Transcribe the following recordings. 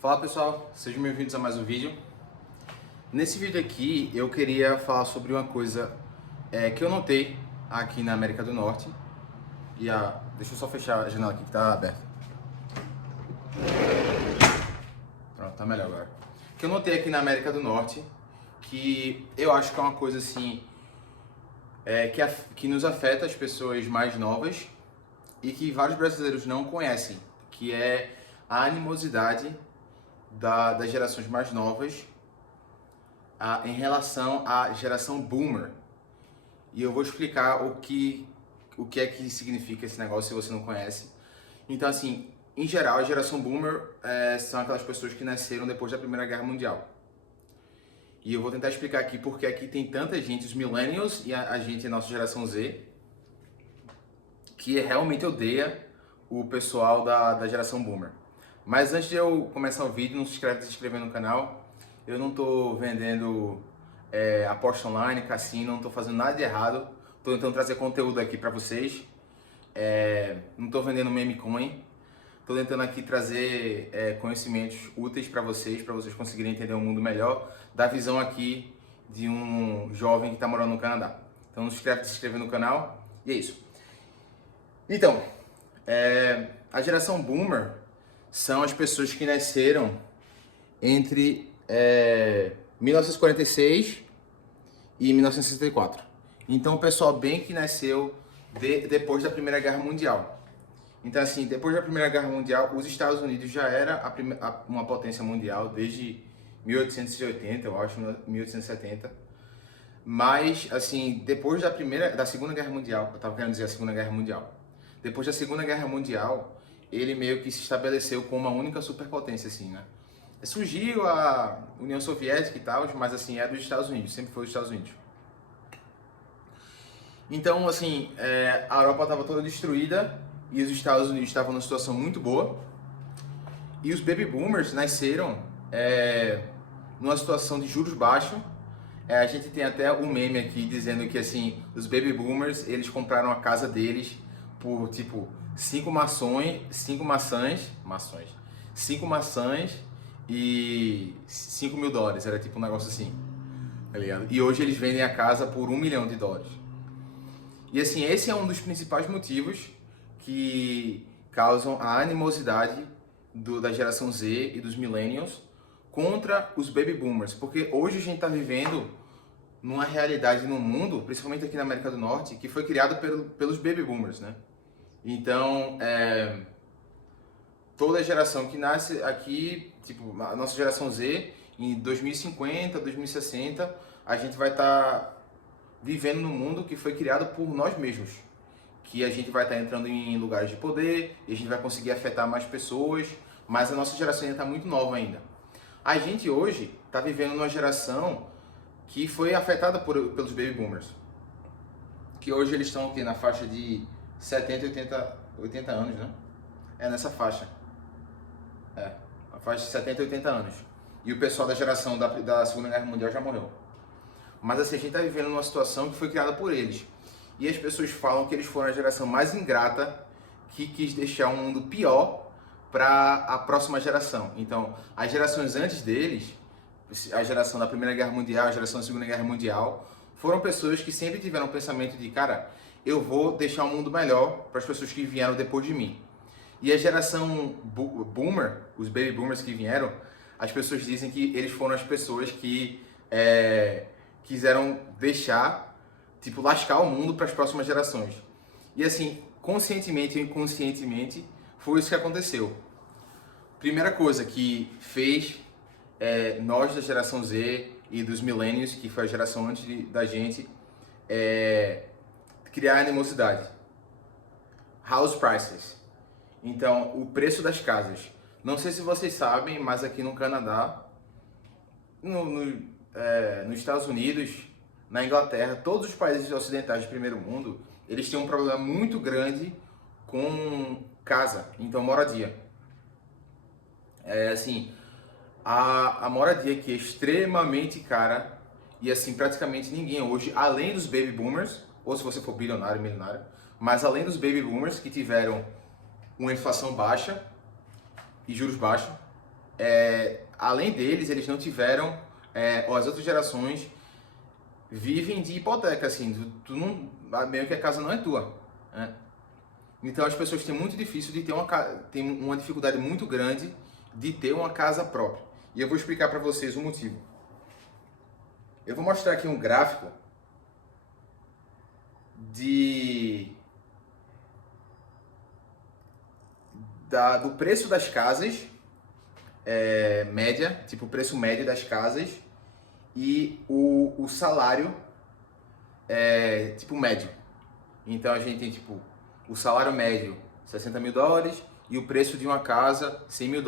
Fala pessoal, sejam bem-vindos a mais um vídeo. Nesse vídeo aqui eu queria falar sobre uma coisa que eu notei aqui na América do Norte. Deixa eu só fechar a janela aqui que tá aberta. Pronto, tá melhor agora. Que eu notei aqui na América do Norte, que eu acho que é uma coisa assim, que nos afeta as pessoas mais novas e que vários brasileiros não conhecem, que é a animosidade das gerações mais novas em relação à geração Boomer. E eu vou explicar o que é que significa esse negócio se você não conhece. Então, assim, em geral, a geração Boomer são aquelas pessoas que nasceram depois da Primeira Guerra Mundial. E eu vou tentar explicar aqui porque aqui tem tanta gente, os Millennials e a gente, a nossa geração Z, que realmente odeia o pessoal da geração Boomer. Mas antes de eu começar o vídeo, não se inscreve no canal. Eu não estou vendendo aposta online, cassino, não estou fazendo nada de errado. Estou tentando trazer conteúdo aqui para vocês. Não estou vendendo meme coin. Estou tentando aqui trazer conhecimentos úteis para vocês conseguirem entender o mundo melhor, da visão aqui de um jovem que está morando no Canadá. Então não se inscreve no canal e é isso. Então, a geração Boomer são as pessoas que nasceram entre 1946 e 1964. Então, o pessoal bem que nasceu depois da Primeira Guerra Mundial. Então, assim, depois da Primeira Guerra Mundial, os Estados Unidos já era uma potência mundial desde 1880, eu acho, 1870. Mas, assim, depois da Segunda Guerra Mundial, eu estava querendo dizer a Segunda Guerra Mundial. Depois da Segunda Guerra Mundial, ele meio que se estabeleceu como uma única superpotência, assim, né? Surgiu a União Soviética e tal, mas assim, é dos Estados Unidos, sempre foi dos Estados Unidos. Então, assim, a Europa estava toda destruída e os Estados Unidos estavam numa situação muito boa. E os Baby Boomers nasceram numa situação de juros baixos. A gente tem até um meme aqui dizendo que, assim, os Baby Boomers, eles compraram a casa deles por, tipo, 5 maçãs e $5.000, era tipo um negócio assim, tá ligado? E hoje eles vendem a casa por $1 milhão. E assim, esse é um dos principais motivos que causam a animosidade da geração Z e dos Millennials contra os Baby Boomers, porque hoje a gente tá vivendo numa realidade no mundo, principalmente aqui na América do Norte, que foi criado pelos Baby Boomers, né? Então, toda geração que nasce aqui, tipo, a nossa geração Z, em 2050, 2060, a gente vai estar vivendo num mundo que foi criado por nós mesmos. Que a gente vai estar entrando em lugares de poder, e a gente vai conseguir afetar mais pessoas, mas a nossa geração ainda está muito nova ainda. A gente hoje está vivendo numa geração que foi afetada pelos Baby Boomers. Que hoje eles estão aqui na faixa de 70, 80 anos, né? Nessa faixa. A faixa de 70, 80 anos. E o pessoal da geração da Segunda Guerra Mundial já morreu. Mas assim, a gente está vivendo numa situação que foi criada por eles. E as pessoas falam que eles foram a geração mais ingrata que quis deixar um mundo pior para a próxima geração. Então, as gerações antes deles, a geração da Primeira Guerra Mundial, a geração da Segunda Guerra Mundial, foram pessoas que sempre tiveram o pensamento de, cara, eu vou deixar um mundo melhor para as pessoas que vieram depois de mim. E a geração Boomer, os Baby Boomers que vieram, as pessoas dizem que eles foram as pessoas que quiseram deixar, tipo, lascar o mundo para as próximas gerações. E assim, conscientemente ou inconscientemente, foi isso que aconteceu. Primeira coisa que fez nós da geração Z e dos Millennials, que foi a geração antes da gente, criar animosidade. House prices. Então, o preço das casas. Não sei se vocês sabem, mas aqui no Canadá, nos Estados Unidos, na Inglaterra, todos os países ocidentais de primeiro mundo, eles têm um problema muito grande com casa, então moradia. Assim, a moradia aqui é extremamente cara e assim, praticamente ninguém hoje, além dos Baby Boomers, ou se você for bilionário, milionário, mas além dos Baby Boomers que tiveram uma inflação baixa e juros baixos, além deles, eles não tiveram, ou as outras gerações vivem de hipoteca, assim, tu não, meio que a casa não é tua, né? Então as pessoas têm muito difícil de ter tem uma dificuldade muito grande de ter uma casa própria. E eu vou explicar para vocês o motivo. Eu vou mostrar aqui um gráfico do preço das casas, média, tipo o preço médio das casas e o salário, tipo médio. Então a gente tem tipo o salário médio $60 mil e o preço de uma casa $100 mil.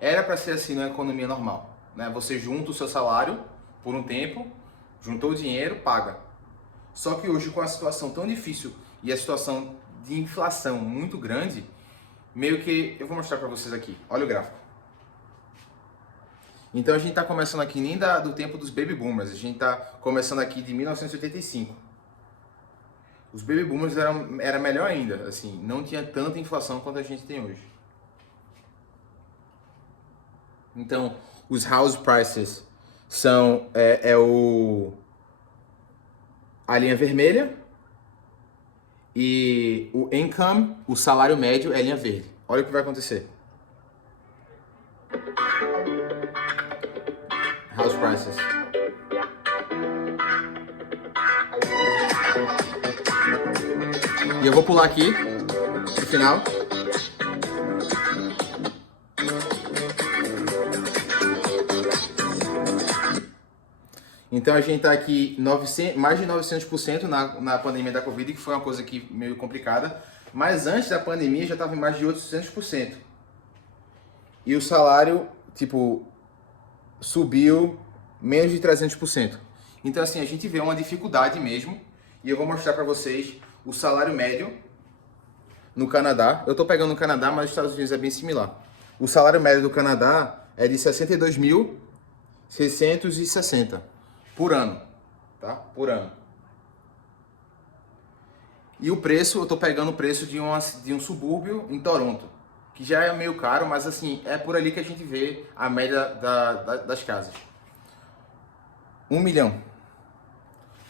Era para ser assim na economia normal, né? Você junta o seu salário por um tempo, juntou o dinheiro, paga. Só que hoje, com a situação tão difícil e a situação de inflação muito grande, meio que eu vou mostrar para vocês aqui. Olha o gráfico. Então a gente está começando aqui nem do tempo dos baby boomers, a gente está começando aqui de 1985. Os baby boomers era melhor ainda, assim, não tinha tanta inflação quanto a gente tem hoje. Então, os house prices são a linha vermelha e o income, o salário médio, é a linha verde. Olha o que vai acontecer. House prices. E eu vou pular aqui pro final. Então a gente está aqui mais de 900% na pandemia da Covid, que foi uma coisa que meio complicada. Mas antes da pandemia já estava em mais de 800%. E o salário, tipo, subiu menos de 300%. Então assim, a gente vê uma dificuldade mesmo. E eu vou mostrar para vocês o salário médio no Canadá. Eu estou pegando o Canadá, mas os Estados Unidos é bem similar. O salário médio do Canadá é de 62.660 por ano, tá? Por ano. E o preço, eu estou pegando o preço de um subúrbio em Toronto, que já é meio caro, mas assim, é por ali que a gente vê a média das casas. 1 milhão.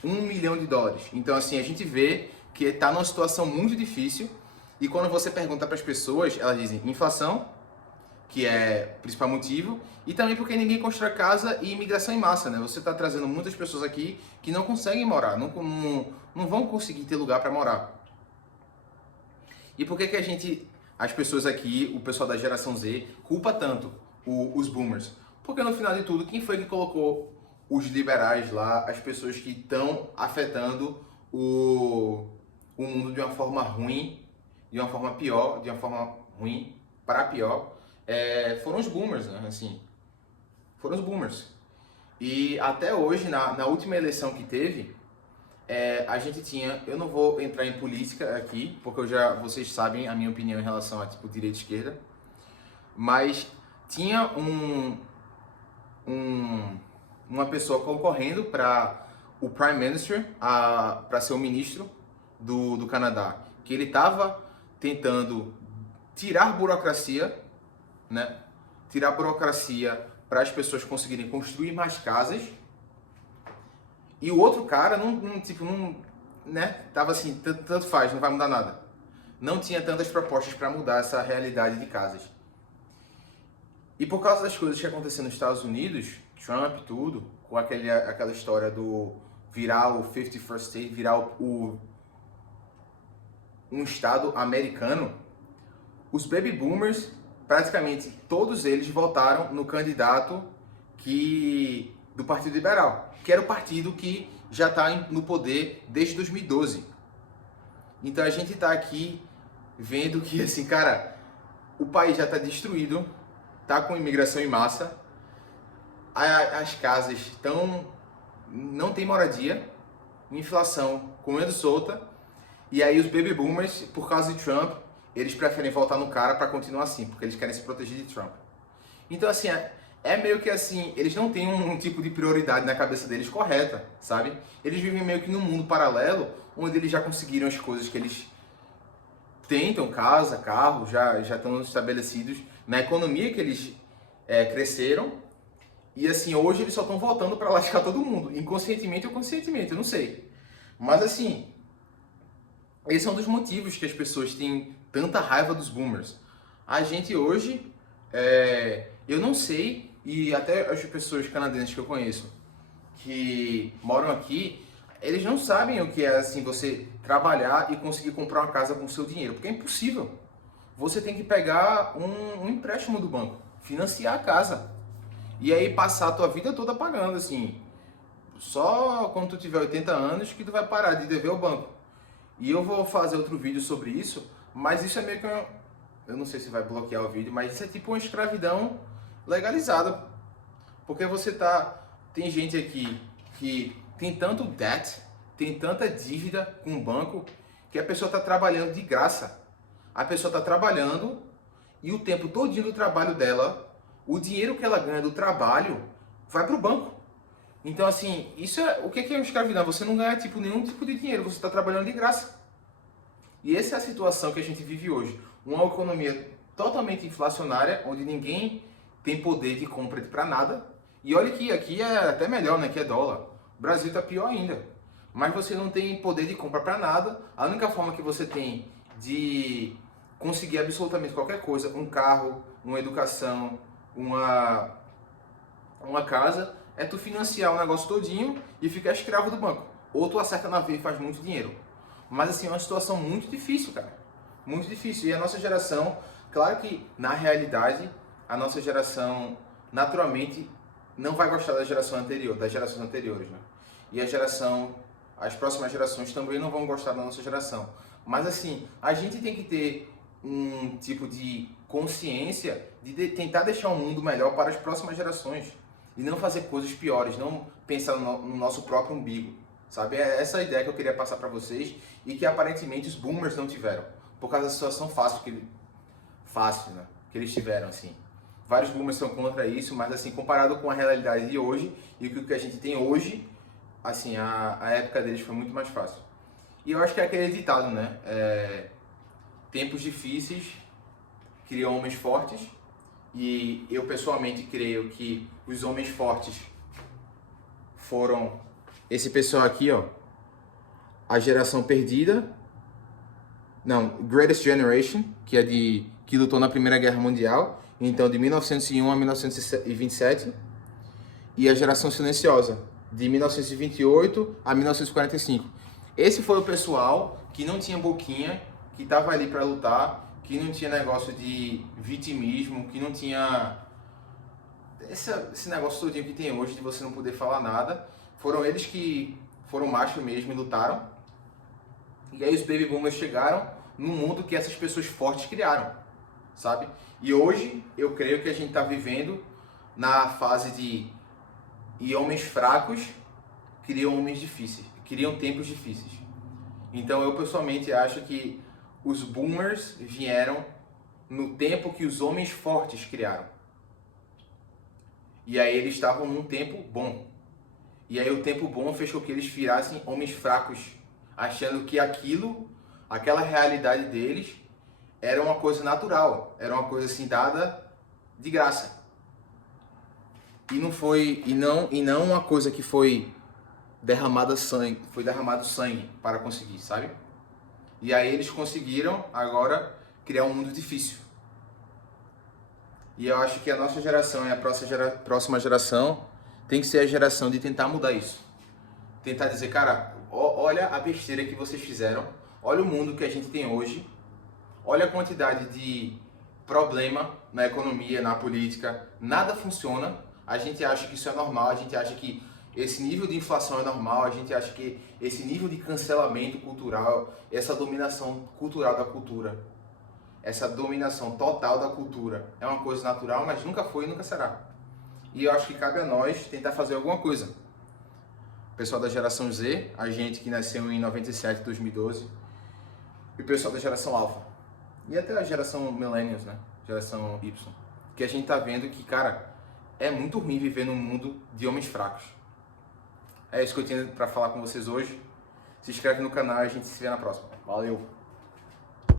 $1 milhão. Então assim, a gente vê que está numa situação muito difícil. E quando você pergunta para as pessoas, elas dizem inflação, que é o principal motivo, e também porque ninguém constrói casa e imigração em massa, né? Você está trazendo muitas pessoas aqui que não conseguem morar, não vão conseguir ter lugar para morar. E por que as pessoas aqui, o pessoal da geração Z, culpa tanto os boomers? Porque no final de tudo, quem foi que colocou os liberais lá, as pessoas que estão afetando o mundo de uma forma ruim, de uma forma pior, de uma forma ruim para pior, foram os boomers, né? Assim, foram os boomers. E até hoje, na última eleição que teve, a gente tinha, eu não vou entrar em política aqui, porque vocês sabem a minha opinião em relação a tipo direita e esquerda, mas tinha uma pessoa concorrendo para o Prime Minister, para ser o ministro do Canadá, que ele estava tentando tirar burocracia, né? Tirar burocracia para as pessoas conseguirem construir mais casas. E o outro cara né? Tava assim, tanto faz, não vai mudar nada. Não tinha tantas propostas para mudar essa realidade de casas. E por causa das coisas que aconteceram nos Estados Unidos, Trump e tudo, com aquela história do virar o 51st State, virar um estado americano, os baby boomers, praticamente todos eles votaram no candidato do Partido Liberal, que era o partido que já está no poder desde 2012. Então a gente está aqui vendo que, assim, cara, o país já está destruído, tá com imigração em massa, as casas não tem moradia, inflação comendo solta, e aí os baby boomers, por causa de Trump, eles preferem voltar no cara para continuar assim, porque eles querem se proteger de Trump. Então assim, meio que assim, eles não têm um tipo de prioridade na cabeça deles correta, sabe? Eles vivem meio que num mundo paralelo, onde eles já conseguiram as coisas que eles tentam, casa, carro, já estão estabelecidos na economia que eles cresceram e assim, hoje eles só estão voltando para lascar todo mundo, inconscientemente ou conscientemente, eu não sei. Mas assim, esse é um dos motivos que as pessoas têm tanta raiva dos boomers. A gente hoje, eu não sei, e até as pessoas canadenses que eu conheço, que moram aqui, eles não sabem o que é assim você trabalhar e conseguir comprar uma casa com o seu dinheiro, porque é impossível. Você tem que pegar um empréstimo do banco, financiar a casa, e aí passar a tua vida toda pagando, assim. Só quando tu tiver 80 anos que tu vai parar de dever ao banco. E eu vou fazer outro vídeo sobre isso, mas isso é meio que eu não sei se vai bloquear o vídeo, mas isso é tipo uma escravidão legalizada. Porque tem gente aqui que tem tanto debt, tem tanta dívida com o banco, que a pessoa está trabalhando de graça. A pessoa está trabalhando e o tempo todinho do trabalho dela, o dinheiro que ela ganha do trabalho, vai para o banco. Então, assim, o que é uma escravidão? Você não ganha nenhum tipo de dinheiro, você está trabalhando de graça. E essa é a situação que a gente vive hoje. Uma economia totalmente inflacionária, onde ninguém tem poder de compra para nada. E olha que aqui é até melhor, né? Que é dólar. O Brasil está pior ainda. Mas você não tem poder de compra para nada. A única forma que você tem de conseguir absolutamente qualquer coisa, um carro, uma educação, uma casa, é tu financiar o negócio todinho e ficar escravo do banco. Ou tu acerta na veia e faz muito dinheiro. Mas assim, é uma situação muito difícil, cara. Muito difícil. E a nossa geração, claro que na realidade, a nossa geração naturalmente não vai gostar da geração anterior, das gerações anteriores, né? E as próximas gerações também não vão gostar da nossa geração. Mas assim, a gente tem que ter um tipo de consciência de tentar deixar um mundo melhor para as próximas gerações. E não fazer coisas piores, não pensar no nosso próprio umbigo, sabe? É essa a ideia que eu queria passar para vocês e que aparentemente os boomers não tiveram, por causa da situação fácil, né? Que eles tiveram, assim. Vários boomers são contra isso, mas assim, comparado com a realidade de hoje e o que a gente tem hoje, assim, a época deles foi muito mais fácil. E eu acho que é aquele ditado, né? Tempos difíceis criam homens fortes. E eu pessoalmente creio que os homens fortes foram esse pessoal aqui, ó, a geração perdida, não, Greatest Generation, que lutou na Primeira Guerra Mundial, então de 1901 a 1927, e a geração silenciosa, de 1928 a 1945. Esse foi o pessoal que não tinha boquinha, que estava ali para lutar, que não tinha negócio de vitimismo, que não tinha esse negócio todinho que tem hoje de você não poder falar nada. Foram eles que foram machos mesmo e lutaram. E aí os baby boomers chegaram no mundo que essas pessoas fortes criaram, sabe? E hoje eu creio que a gente está vivendo na fase de homens fracos criam homens difíceis, criam tempos difíceis. Então eu pessoalmente acho que os boomers vieram no tempo que os homens fortes criaram. E aí eles estavam num tempo bom. E aí o tempo bom fez com que eles virassem homens fracos, achando que aquela realidade deles, era uma coisa natural, era uma coisa assim dada de graça. E não uma coisa que foi derramado sangue para conseguir, sabe? E aí eles conseguiram agora criar um mundo difícil. E eu acho que a nossa geração e a próxima geração tem que ser a geração de tentar mudar isso. Tentar dizer, cara, olha a besteira que vocês fizeram, olha o mundo que a gente tem hoje, olha a quantidade de problema na economia, na política, nada funciona, a gente acha que isso é normal, a gente acha que esse nível de inflação é normal, a gente acha que esse nível de cancelamento cultural, essa dominação cultural da cultura, essa dominação total da cultura é uma coisa natural, mas nunca foi e nunca será. E eu acho que cabe a nós tentar fazer alguma coisa. O pessoal da geração Z, a gente que nasceu em 97, 2012, e o pessoal da geração Alpha. E até a geração Millennials, né? Geração Y. Que a gente tá vendo que, cara, é muito ruim viver num mundo de homens fracos. É isso que eu tinha para falar com vocês hoje. Se inscreve no canal e a gente se vê na próxima. Valeu!